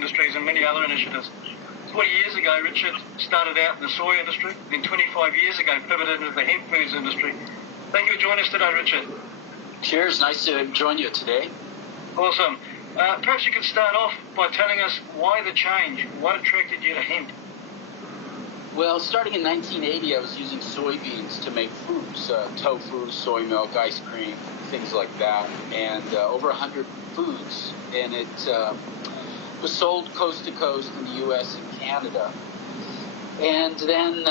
industries and many other initiatives. 40 years ago, Richard started out in the soy industry, then 25 years ago pivoted into the hemp foods industry. Thank you for joining us today, Richard. Cheers, nice to join you today. Awesome. Perhaps you could start off by telling us why the change, what attracted you to hemp? Well, starting in 1980, I was using soybeans to make foods, tofu, soy milk, ice cream, things like that, and over 100 foods, and it was sold coast to coast in the U.S. and Canada. And then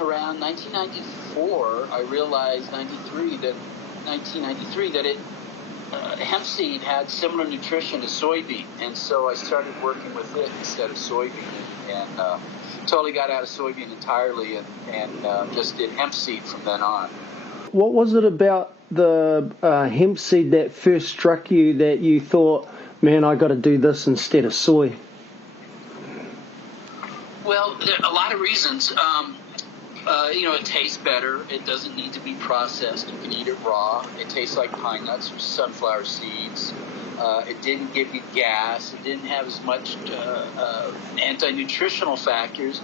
around 1994, I realized 1993 that hemp seed had similar nutrition as soybean, and so I started working with it instead of soybean, and totally got out of soybean entirely and just did hemp seed from then on. What was it about the hemp seed that first struck you that you thought, man, I got to do this instead of soy? Well, there are a lot of reasons. It tastes better. It doesn't need to be processed. You can eat it raw. It tastes like pine nuts or sunflower seeds. It didn't give you gas. It didn't have as much anti-nutritional factors.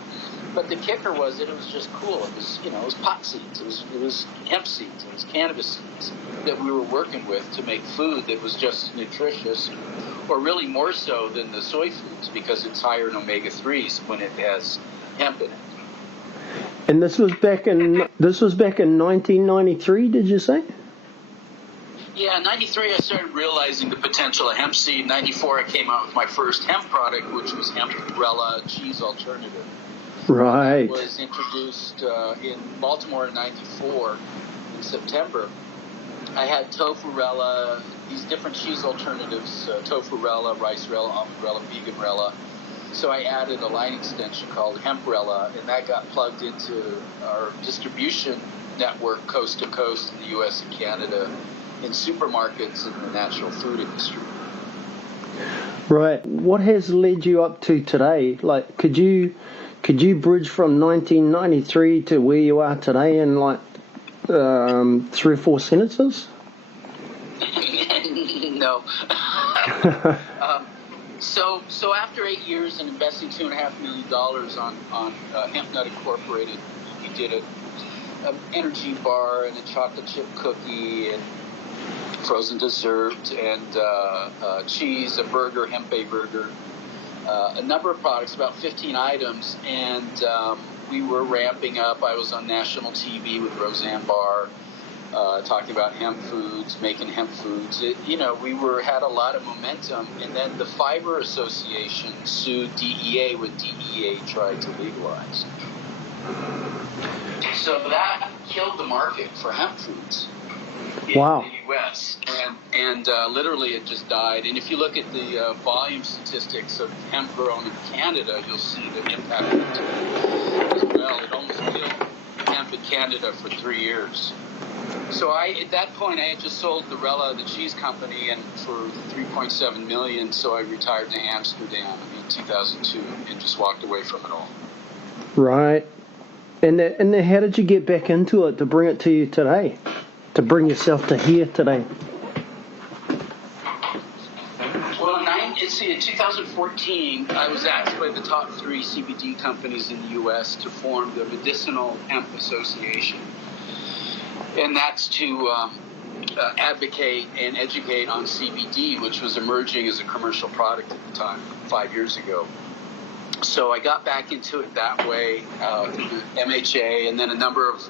But the kicker was that it was just cool. It was pot seeds. It was hemp seeds. It was cannabis seeds that we were working with to make food that was just nutritious, or really more so than the soy foods because it's higher in omega-3s when it has hemp in it. And this was back in 1993, did you say? Yeah, in 93 I started realizing the potential of hemp seed. In 94 I came out with my first hemp product, which was Hemperella Cheese alternative. Right. It was introduced in Baltimore in 94 in September. I had Tofu-rella, these different cheese alternatives, Tofu-rella, Rice-rella, Almond-rella, Vegan-rella. So I added a line extension called Hemperella, and that got plugged into our distribution network coast to coast in the U.S. and Canada, in supermarkets in the natural food industry. Right. What has led you up to today? Like, could you bridge from 1993 to where you are today in like 3 or 4 sentences? No. So after 8 years and investing $2.5 million on Hemp Nut Incorporated, we did an energy bar and a chocolate chip cookie and frozen dessert and cheese, a burger, Hempe burger, a number of products, about 15 items, and we were ramping up. I was on national TV with Roseanne Barr, talking about hemp foods, making hemp foods. We had a lot of momentum, and then the Fiber Association sued DEA when DEA tried to legalize. So that killed the market for hemp foods in the U.S. And literally it just died. And if you look at the volume statistics of hemp grown in Canada, you'll see the impact of it as well. It almost killed hemp in Canada for 3 years. So at that point, I had just sold the Rella, the cheese company, and for $3.7 million. So I retired to Amsterdam in 2002 and just walked away from it all. Right. And then how did you get back into it to bring it to you today, to bring yourself to here today? Well, in 2014, I was asked by the top 3 CBD companies in the U.S. to form the Medicinal Hemp Association. And that's to advocate and educate on CBD, which was emerging as a commercial product at the time, 5 years ago. So I got back into it that way, through the MHA, and then a number of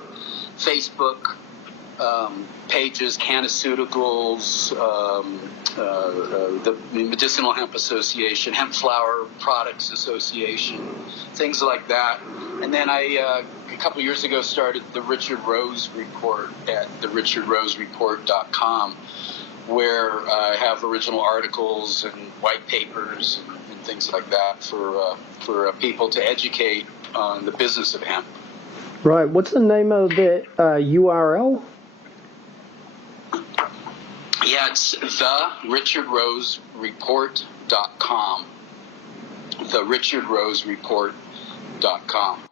Facebook pages, Canaceuticals, the Medicinal Hemp Association, Hemp Flower Products Association, things like that. And then I, a couple years ago, started the Richard Rose Report at therichardrosereport.com, where I have original articles and white papers and things like that for people to educate on the business of hemp. Right. What's the name of that URL? Yeah, it's therichardrosereport.com. Therichardrosereport.com.